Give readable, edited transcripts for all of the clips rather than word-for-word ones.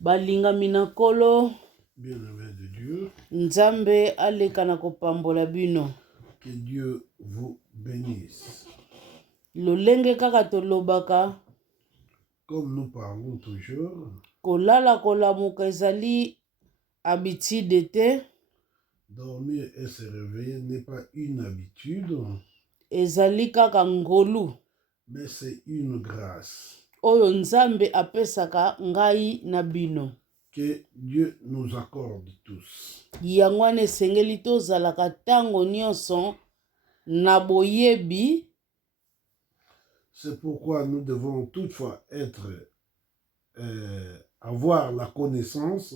Balingami na Nkolo, Bien-aimés de Dieu, Nzambe aleka na kopambola bino. que Dieu vous bénisse. Lolenge kaka tolobaka, Comme nous parlons toujours, kolala kolamuka ezali habitude te, dormir et se réveiller n'est pas une habitude, ezali kaka ngolu. mais c'est une grâce Oyo Nzambe apesaka ngai na bino. que Dieu nous accorde tous. Yango wana esengeli tozalaka ntango nyonso na boyebi. C'est pourquoi nous devons toutefois avoir la connaissance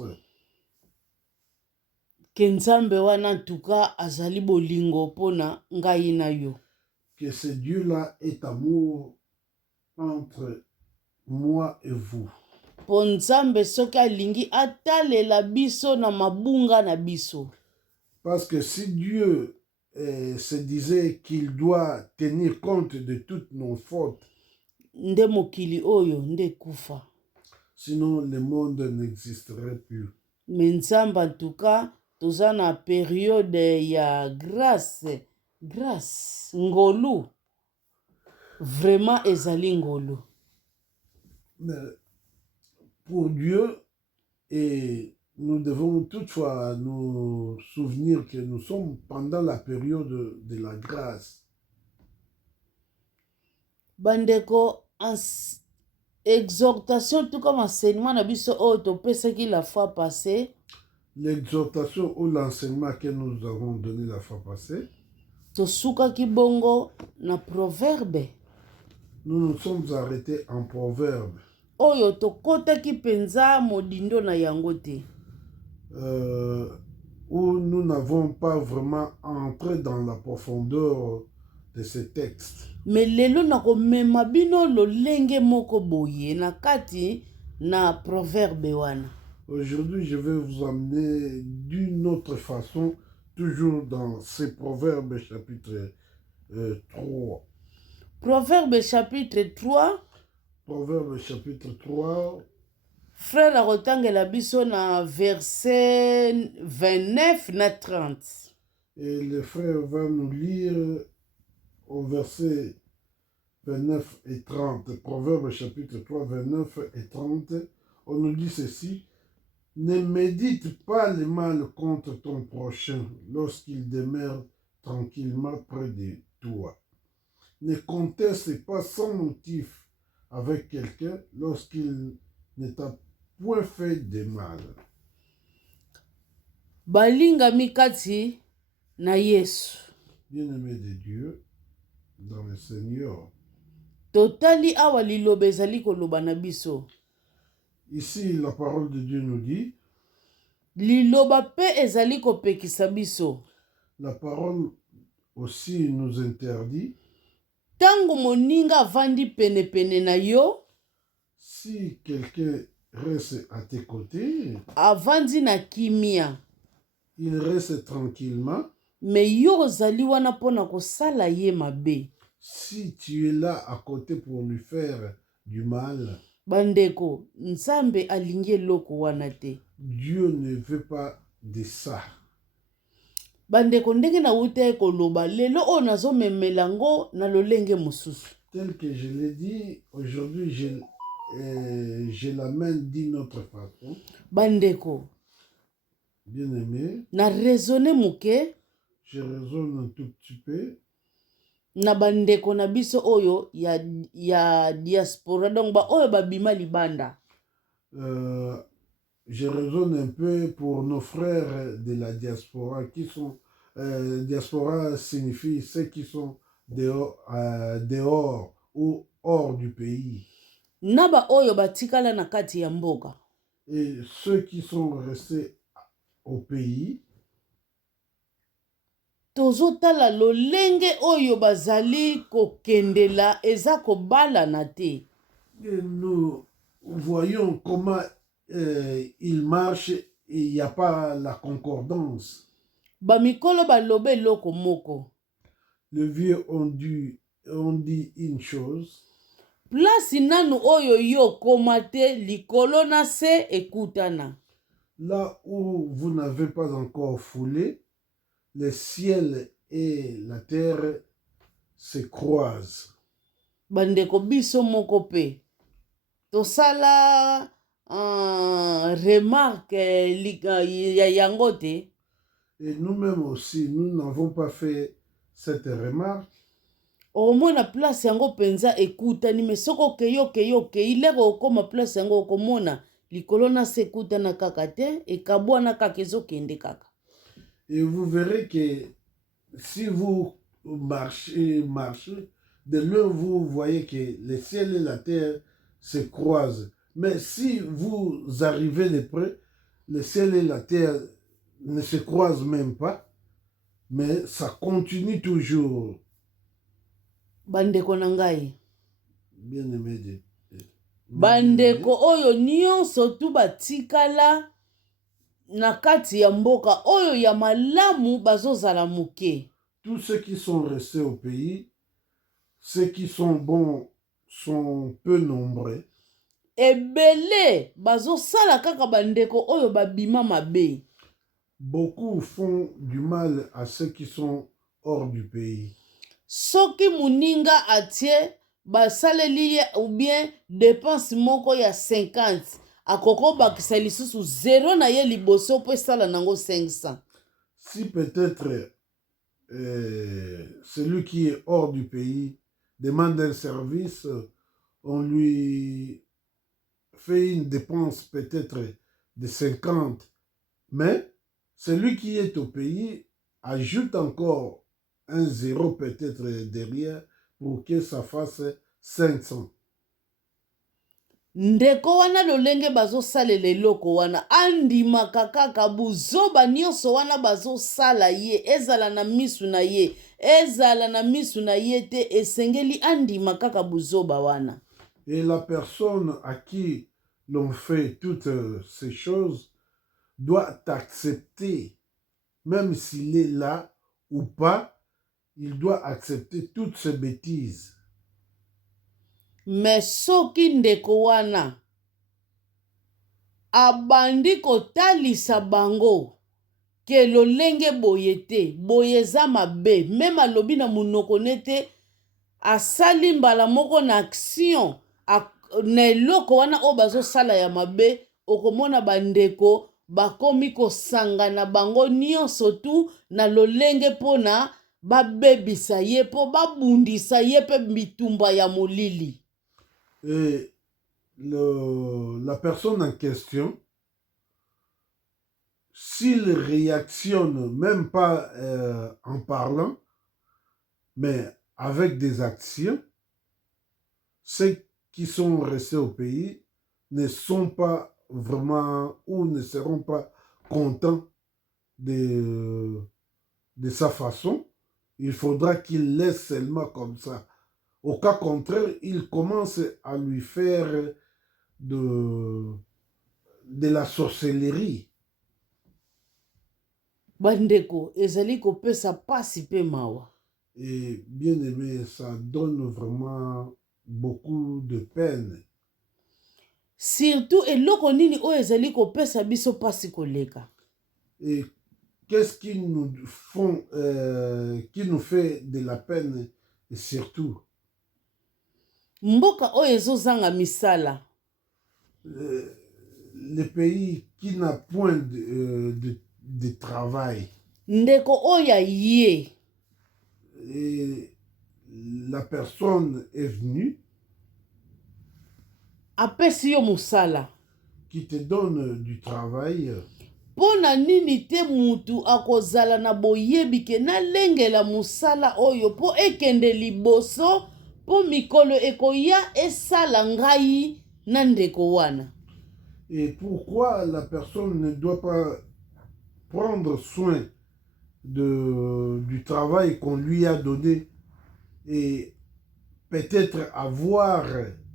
Ke Nzambe wana ntuka azali bolingo pona ngai na yo. que ce Dieu-là est amour entre moi et vous. Po Nzambe soki alingi atalela biso na mabunga na biso. Parce que si Dieu se disait qu'il doit tenir compte de toutes nos fautes, Nde mokili oyo nde kufa. sinon le monde n'existerait plus. Mais Nzambe en tout cas toza na période ya grâce ngolu. Vraiment ezali ngolu. Mais pour Dieu, et nous devons toutefois nous souvenir que nous sommes pendant la période de la grâce. Bandeko, exhortation tout comme enseignement na biso oyo topesaki la fois passée. L'exhortation ou l'enseignement que nous avons donné la fois passée, Tosukaki bongo na proverbe. nous nous sommes arrêtés en proverbe. Oyo tokotaki penza modindo na yango te. Où nous n'avons pas vraiment entré dans la profondeur de ces textes. Mais lelo nakomema bino lolenge moko boye na kati na proverbe wana. Aujourd'hui, je vais vous amener d'une autre façon, toujours dans ces proverbes chapitre 3. Proverbe chapitre 3. Proverbe chapitre 3. Frère la rotangela biso na verset 29 na 30. Et le frère va nous lire au verset 29 et 30. Proverbe chapitre 3, 29 et 30. On nous dit ceci. Ne médite pas le mal contre ton prochain lorsqu'il demeure tranquillement près de toi. Ne conteste pas sans motif avec quelqu'un lorsqu'il ne t'a point fait de mal. Balingami kati na Yesu. Bien-aimé de Dieu, dans le Seigneur. Totali awa liloba ezali koloba na biso. Ici, la parole de Dieu nous dit. Liloba pe ezali kopekisa biso. La parole aussi nous interdit. Tango moninga avandi pene pene na yo. Si quelqu'un reste à tes côtés. Avandi na kimia. Il reste tranquillement. Mais yo ozali wana pona kosala ye mabe. Si tu es là à côté pour lui faire du mal. Bandeko, Nzambe alingi eloko wana te. Dieu ne veut pas de ça. Bandeko ndenge na uta koloba lelo o nazo memelango na lolenge mosusu. Tel que je l'ai dit, aujourd'hui je l'amène d'une autre façon. Bandeko. Bien-aimé. Na raisonner muke. Je raisonne un tout petit peu. Na bandeko na biso oyo ya diaspora donc ba oyo babima libanda. Je raisonne un peu pour nos frères de la diaspora qui sont diaspora signifie ceux qui sont dehors ou hors du pays. Naba oyo batikala na kati ya mboka. Et ceux qui sont restés au pays. Tozotala lolenge oyo bazali kokendela eza kobala na te. Et nous voyons comment il marche et il n'y a pas la concordance. Bamikolo balobe loko moko. Le vieux on dit une chose. place nanu oyo yo komate likolo na se ekutana. Là où vous n'avez pas encore foulé, le ciel et la terre se croisent. Bandeko biso moko pe tosala remarque ya yango te. Et nous-mêmes aussi, nous n'avons pas fait cette remarque. Okomona place yango penza ekutani me soko okei leko okoma place yango okomona likolo na se ekutana kaka te ekabwana kaka ezokende kaka. Et vous verrez que si vous marchez, de loin vous voyez que le ciel et la terre se croisent. Mais si vous arrivez de près, le ciel et la terre ne se croisent même pas, mais ça continue toujours. Bandeko na ngai. Bien-aimé de bandeko oyo nyonso tu batikala na kati ya mboka oyo ya malamu bazozala muke. Tous ceux qui sont restés au pays, ceux qui sont bons sont peu nombreux. Ebele bazosala kaka bandeko oyo babima mabe. Beaucoup font du mal à ceux qui sont hors du pays. Soki muninga atie basaleli ou bien dépense moko ya 50 akoko bakisa lisusu 0 na ye liboso po esala nango 500. Si peut-être celui qui est hors du pays demande un service, on lui fait une dépense peut-être de 50, mais celui qui est au pays ajoute encore un 0 peut-être derrière pour que ça fasse 500. Ndeko wana lolenge bazosalela eloko wana andimaka kaka buzoba nyonso wana bazosala ye ezala na misu na ye ezala na misu na ye te esengeli andima kaka buzoba wana. Et la personne à qui l'on fait toutes ces choses doit accepter, même s'il est là ou pas, il doit accepter toutes ces bêtises. Mais soki ndeko wana abandi kotalisa bango ke lolenge boye te boye eza mabe meme alobi na munoko nete asali mbala moko na action na eloko wana oyo bazosala ya mabe okomona bandeko bakomi kosangana bango nyonso tu na lolenge mpona babebisa ye po babundisa ye pe bitumba ya molili. Et la personne en question, s'il réactionne, même pas en parlant, mais avec des actions, ceux qui sont restés au pays ne sont pas vraiment ou ne seront pas contents de sa façon. Il faudra qu'il laisse seulement comme ça. Au cas contraire, il commence à lui faire de la sorcellerie. Bandeko, ezali kopesa pasi pe mawa. Et bien aimé, ça donne vraiment beaucoup de peine. Surtout, eloko nini o ezali kopesa biso pasi koleka. Et qu'est-ce qui nous font, qui nous fait de la peine, et surtout mboka oyo ezozanga misala. Le pays qui n'a point de travail. Ndeko oya ye. Et la personne est venue. Apesi yo musala. Qui te donne du travail. Pona nini te mutu akozala na boyebi ke na lengela musala oyo po ekende liboso po mikolo ekoya esala ngai na ndeko wana. Et pourquoi la personne ne doit pas prendre soin du travail qu'on lui a donné et peut-être avoir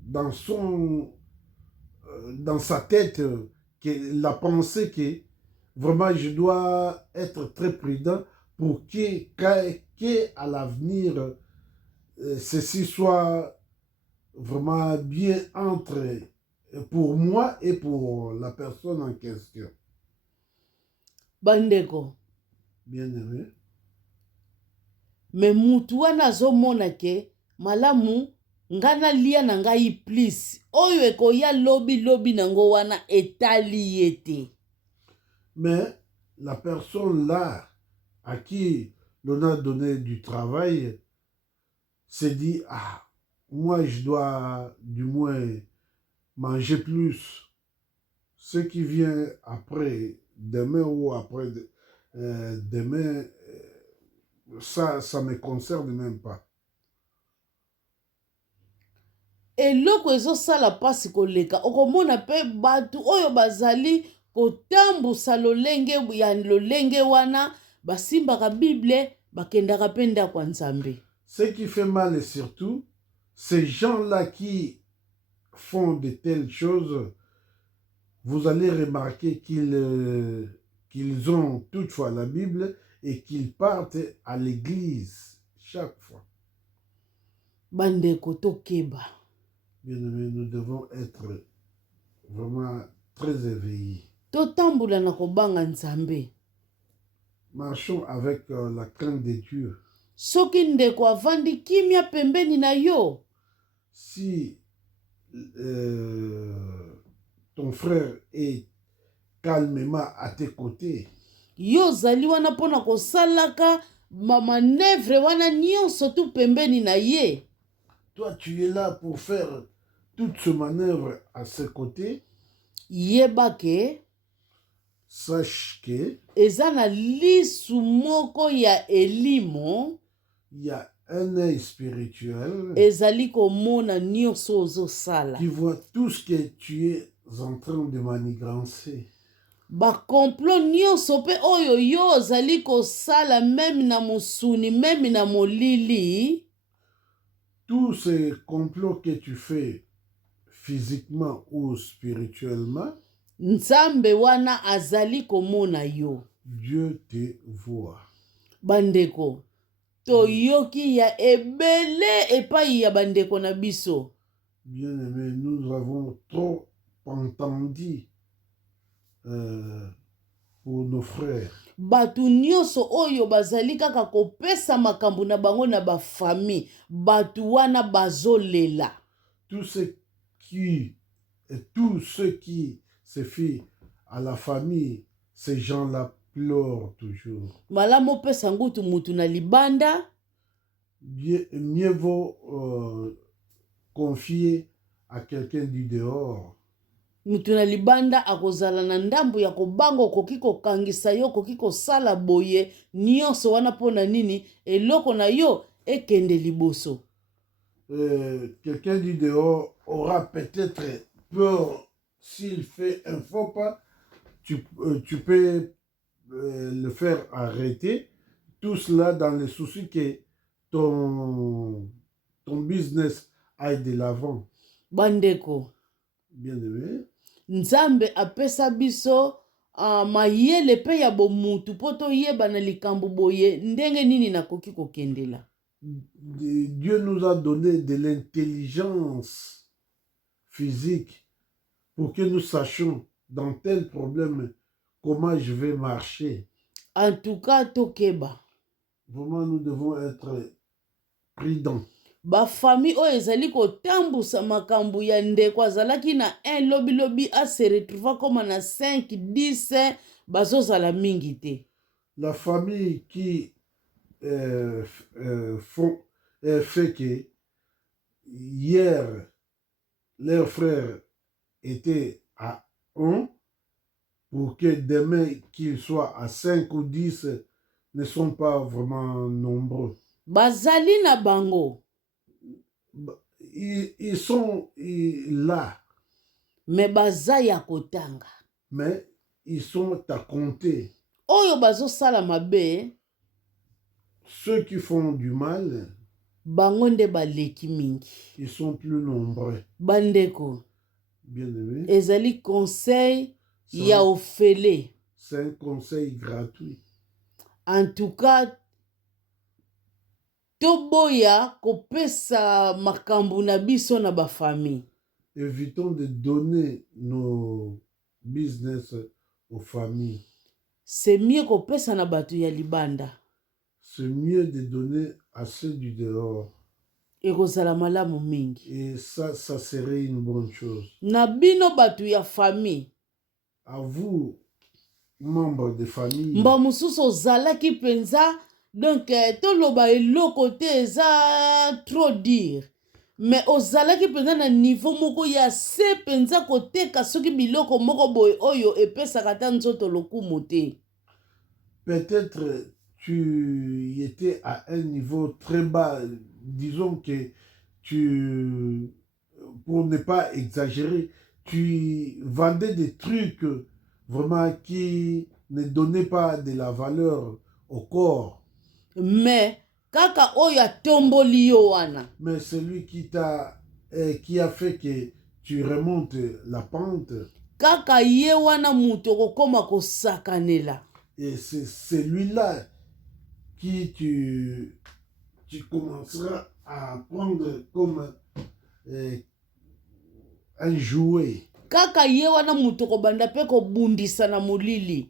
dans sa tête la pensée que vraiment je dois être très prudent pour qu'à l'avenir ceci soit vraiment bien entre pour moi et pour la personne en question. Bandeko. Bien-aimé. Me mutu wana azomona ke malamu ngana lia na ngai please. Oyo ekoya lobi nango wana etali yete. Mais la personne là à qui l'on a donné du travail s'est dit, ah, moi je dois du moins manger plus. Ce qui vient après demain ou après demain, ça me concerne même pas. Eloko ezosala pasi koleka okomona pe batu oyo bazali kotambusa lolenge wana basimbaka Bible bakendaka pe ndako ya Nzambe. Ce qui fait mal et surtout, ces gens-là qui font de telles choses, vous allez remarquer qu'ils ont toutefois la Bible et qu'ils partent à l'église chaque fois. Bandeko tokeba. Bien-aimés, nous devons être vraiment très éveillés. Totambula na kobanga Nzambe. Marchons avec la crainte de Dieu. Soki ndeko avandi kimia pembeni na yo. Si ton frère est calmement à tes côtés, Yo zali wana pona kosalaka manevre wana nyonso tu pembeni na ye. toi tu es là pour faire toute ce manœuvre à ses côtés. Yebake. Sache que eza na lisu moko ya elimo. Il y a un œil spirituel ezali komona nyonso ozosala. qui voit tout ce que tu es en train de manigancer. Bakomplot nyonso pe oyo yo ozali kosala meme na musuni meme na molili. Tous ces complots que tu fais physiquement ou spirituellement, Nzambe wana azali komona yo. Dieu te voit. Bandeko. Toyoki ya ebele epai ya bandeko na biso. Bien-aimés, nous avons trop entendu pour nos frères. Batu nyonso oyo bazali kaka kopesa makambo na bango na ba famille. Batu wana bazolela. Tous ceux qui se fient à la famille, ces gens-là pleurent toujours. Malamu pesa ngutu mutu na libanda. Mieux vaut confier à quelqu'un du dehors. Mutu na libanda akozala na ndambu ya kobango koki kokangisa yo koki kosala boye nyonso wana pona nini eloko na yo ekende liboso. Quelqu'un du dehors aura peut-être peur s'il fait un faux pas. Tu peux le faire arrêter. Tout cela dans le souci que ton business aille de l'avant. Bandeko. Bien-aimé. Nzambe apesa biso mayele pe ya bomutu poto yeba na likambo boye ndenge nini nakoki kokendela. Dieu nous a donné de l'intelligence physique pour que nous sachions dans tel problème comment je vais marcher. En tout cas, tokeba. Vraiment, nous devons être prudents. Ba famille o ezali kotambusa makambu ya ndeko azalaki na 1 lobi a se retrouva comme na 5 10 bazozala mingi te. La famille qui fait que hier leur frère était à 1 pour que demain qu'ils soient à 5 ou 10 ne sont pas vraiment nombreux. Bazali na bango. Ils sont là. Mais baza ya kotanga. Mais ils sont à compter. Oyo bazo sala mabe. Ceux qui font du mal, bango nde baleki mingi. Ils sont plus nombreux. Bandeko. Bien-aimé. Ezali conseil ya ofele. C'est un conseil gratuit. En tout cas, toboya kopesa makambo na biso na bafamille. Évitons de donner nos business aux familles. C'est mieux kopesa na bato ya libanda. C'est mieux de donner à ceux du dehors. Ekozala malamu mingi. Et ça serait une bonne chose. Na bino bato ya famille. À vous, membres de famille. Mba mususu ozalaki penza, donc toloba eloko te eza trop dire. Mais ozalaki penza na niveau moko ya se penza koteka soki biloko moko boye oyo epesaka ta nzoto lokumu te. Peut-être tu étais à un niveau très bas, disons que tu, pour ne pas exagérer, tu vendais des trucs vraiment qui ne donnaient pas de la valeur au corps. Mais kaka oya tomboli yo wana. Mais celui qui a fait que tu remontes la pente. Kaka ye wana muto kokoma kosakanela. Et c'est celui-là qui tu commenceras à prendre comme un jouet. Kaka ye wana muto kobanda pe kobundisa na molili.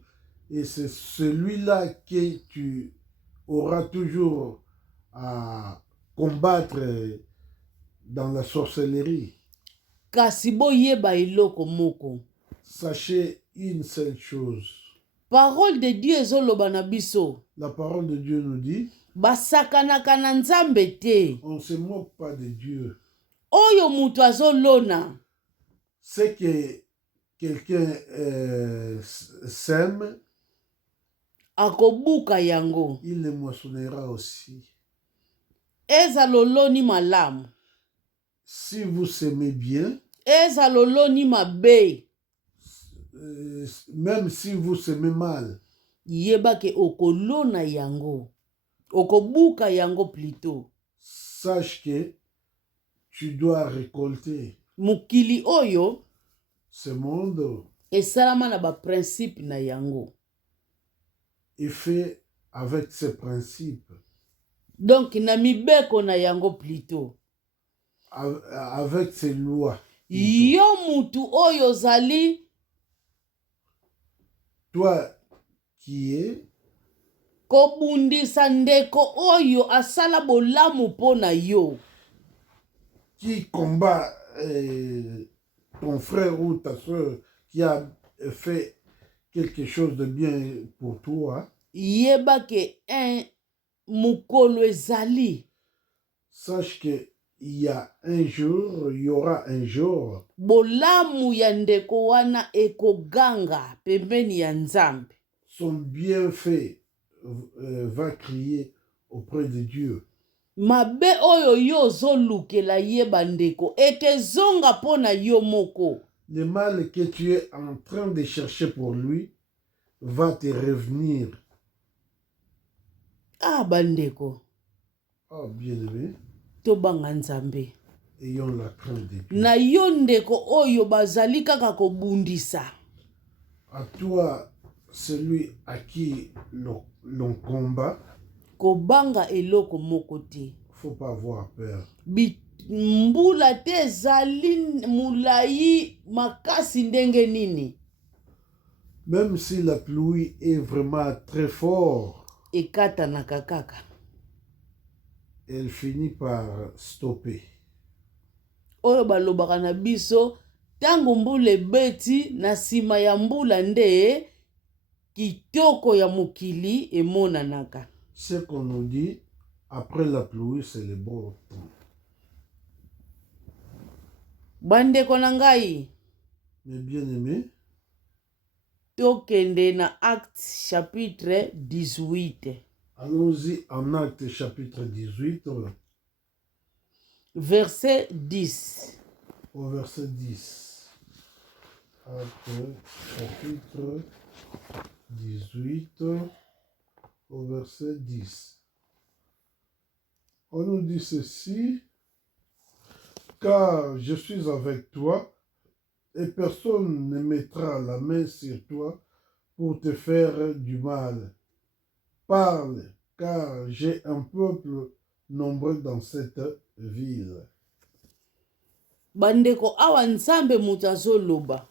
Et c'est celui-là que tu auras toujours à combattre dans la sorcellerie. Kasi boyeba eloko moko. Sachez une seule chose. Parole de Dieu ezoloba na biso. La parole de Dieu nous dit, basakanaka na nzambe te. On ne se moque pas de Dieu. Oyo mutu azolona. C'est que quelqu'un sème, akobuka yango. Il le moissonnera aussi. Eza loloni malamu. Si vous s'aimez bien, eza loloni mabe. Même si vous s'aimez mal, yeba ke okolona yango. Okobuka yango plutôt. Sache que tu dois récolter. Mukili oyo, ce monde, esalama na ba principe na yango. Est fait avec ces principes. Donc na mibeko na yango plutôt. Avec ces lois. Yo mutu oyo zali. Toi qui es kobundisa ndeko oyo asala bolamu pona yo. Qui combat ton frère ou ta soeur qui a fait quelque chose de bien pour toi. Yeba ke mukolo ezali. Sache que il y a un jour, il y aura un jour. Bolamu ya ndeko wana ekoganga pembeni ya Nzambe. Son bienfait va crier auprès de Dieu. Mabe oyo yo zolukela yeba ndeko ekezonga pona yo moko. Le mal que tu es en train de chercher pour lui va te revenir. Ah bandeko. Oh bien-aimé. Tobanga Nzambe. Ayons la crainte de Dieu. Na yo ndeko oyo bazali kaka kobundisa. À toi, celui à qui l'on combat. Kobanga eloko moko te. Faut pas avoir peur. Mbula te zali mulai makasi ndenge nini. Même si la pluie est vraiment très forte. Ekata na kakaka. Elle finit par stopper. Oyo balobaka na biso tango mbula ebeti na sima ya mbula nde kitoko ya mokili emonanaka. Ce qu'on nous dit, après la pluie, c'est le beau temps. Bandeko na ngai. Mes bien-aimés. Tokende na Actes chapitre 18. Allons-y en Actes chapitre 18. Verset 10. Au verset 10. Actes chapitre 18. Au verset 10. On nous dit ceci. Car je suis avec toi et personne ne mettra la main sur toi pour te faire du mal. Parle, car j'ai un peuple nombreux dans cette ville. Bandeko awa nzambe mutu azoloba.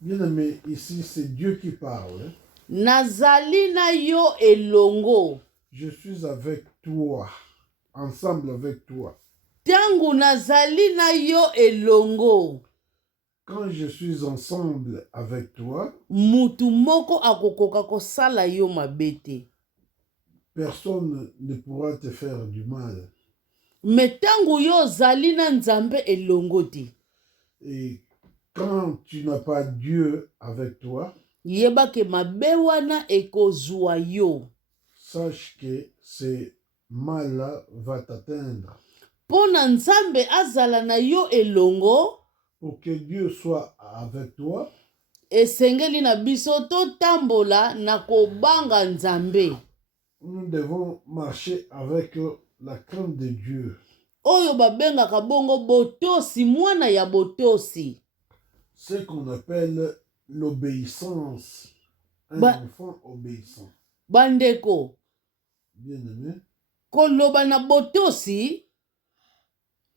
Bien-aimé, ici c'est Dieu qui parle. Nazali na yo elongo. Je suis avec toi, ensemble avec toi. Tangu nazali na yo elongo. Quand je suis ensemble avec toi, mutu moko akokoka kosala yo mabete. Personne ne pourra te faire du mal. Mais tangu yo zali na nzambe elongo te. Et quand tu n'as pas Dieu avec toi, yeba ke mabe wana ekozwa yo. Sache que ce mal va t'atteindre. Pona nzambe azala na yo elongo. Pour que Dieu soit avec toi, esengeli na biso totambola na kobanga nzambe. Nous devons marcher avec la crainte de Dieu. Oyo babengaka bongo botosi, mwana ya botosi. Ce qu'on appelle l'obéissance. Un enfant obéissant. Bandeko. Bien-aimé. Koloba na botosi.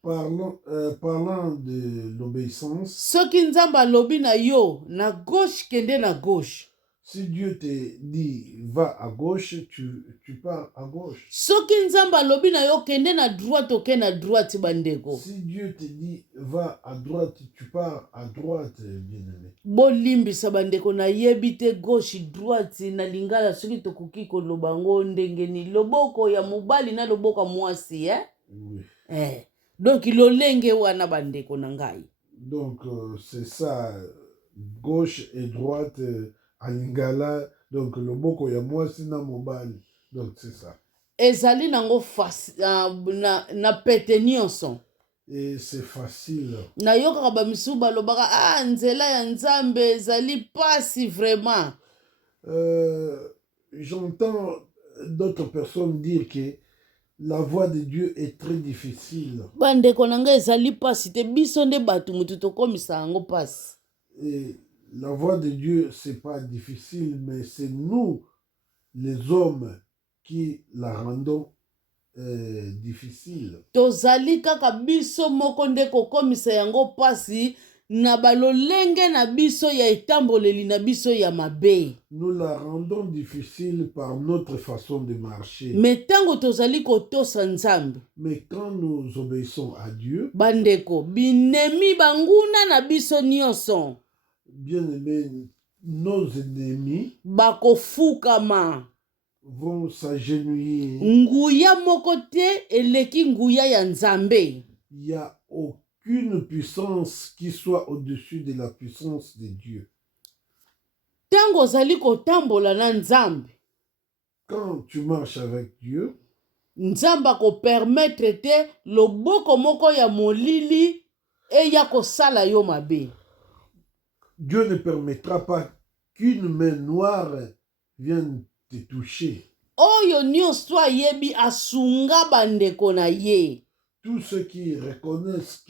Parlant de l'obéissance. Soki nzamba lobi na yo, na gauche kende na gauche. Si Dieu te dit va à gauche, tu pars à gauche. Soki nzamba lobi na yo kende na droite, oke na droite bandeko. Si Dieu te dit va à droite, tu pars à droite, bien-aimé. Bolimbisa bandeko na yebite gauche droite na lingala soki tokoki koloba ngo ndenge ni loboko ya mobali na loboko mwasi Oui. Donc lolenge wana bandeko na ngai. Donc c'est ça, gauche et droite à lingala, donc loboko ya mwasi na mobali. Donc c'est ça. Ezali nango na pete nyonso. Et c'est facile. Na yoka ba misuba lobaka nzela ya nzambe ezali pasi vraiment. J'entends d'autres personnes dire que la voie de Dieu est très difficile. Bandeko nanga ezali pasi te biso nde batu mutu tokomisa yango pasi. Et la voie de Dieu c'est pas difficile, mais c'est nous les hommes qui la rendons difficile. Tozali kaka biso moko nde kokomisa yango pasi na balolenge na biso ya etamboleli na biso ya mabe. Nous la rendons difficile par notre façon de marcher. Mais tango tozali kotosa nzambe. Mais quand nous obéissons à Dieu, bandeko binemi banguna na biso nyonso. Bien-aimés, nos ennemis bakofukama. Vont s'agenouiller. Nguya moko te eleki nguya ya nzambe. Il n'y a aucune puissance qui soit au-dessus de la puissance de Dieu. Tango zali kotambola na nzambe. Quand tu marches avec Dieu, nzamba ko permettre te loboko moko ya molili eya kosala yo mabe. Dieu ne permettra pas qu'une main noire vienne te toucher. Oyo nyonso ayebi asunga bandeko na ye. Tous ceux qui reconnaissent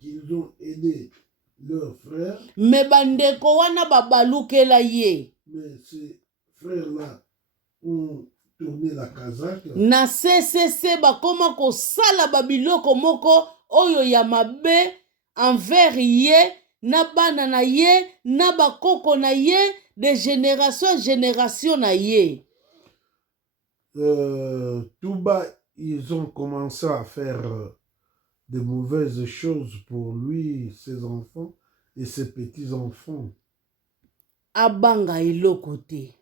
qu'ils ont aidé leurs frères. Me bandeko wana babalukela ye. Mais ces frères-là ont tourné la kazakh. Na CCC bakoma kosala babiloko moko oyo ya mabe envers ye na bana na ye na bakoko na ye de génération en génération na ye. Tout bas, ils ont commencé à faire de mauvaises choses pour lui, ses enfants et ses petits-enfants. Abanga eloko te.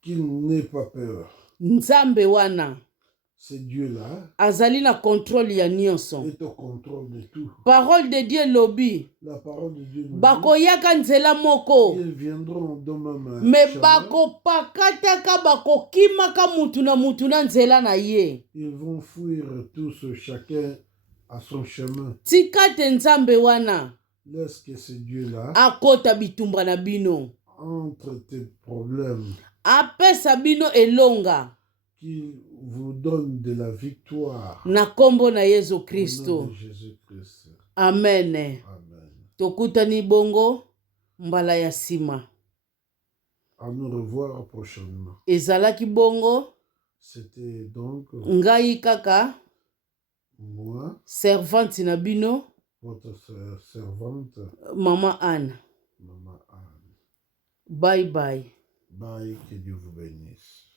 Qu'il n'ait pas peur. Nzambe wana. C'est Dieu-là. Azali na contrôle ya nyonso. Et au contrôle de tout. Parole de Dieu lobi. La parole de Dieu nous dit. Bakoyaka nzela moko. Ils viendront dans même. Me bako pakataka bako kimaka mutu na nzela na ye. Ils vont fuir tous chacun à son chemin. Tikate nzambe wana. Laisse que ce Dieu-là. Akota bitumba na bino. Entre tes problèmes. Apesa bino elonga. Qu'il vous donne de la victoire. Na kombo na Yesu Kristo. Jésus-Christ. Amen. Amen. Tokutani bongo mbala ya sima. À nous revoir prochainement. Ezalaki bongo. C'était donc ngai kaka moi, servante na bino votre servante, Maman Anne. Maman Anne. Bye bye. Bye, que Dieu vous bénisse.